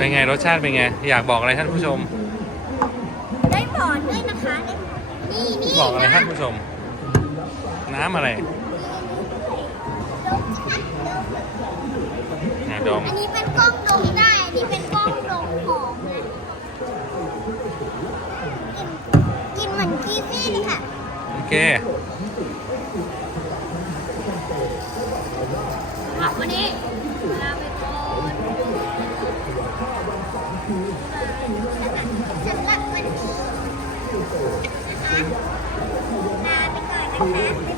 ป็นไงรสชาติเป็นไง อยากบอกอะไรท่านผู้ชม ได้บอกด้วยนะคะ นี่นี่บอกอะไรท่านผู้ชมน้ำอะไรไอันนี้เป็นกล้องดมได้อี้เป็นกล้องดมของกินกินเหมือนกีฟี่ค่ะ โอเคขอบคุณนี้สำหรับวันนี้นะคะลาไปก่อนนะคะ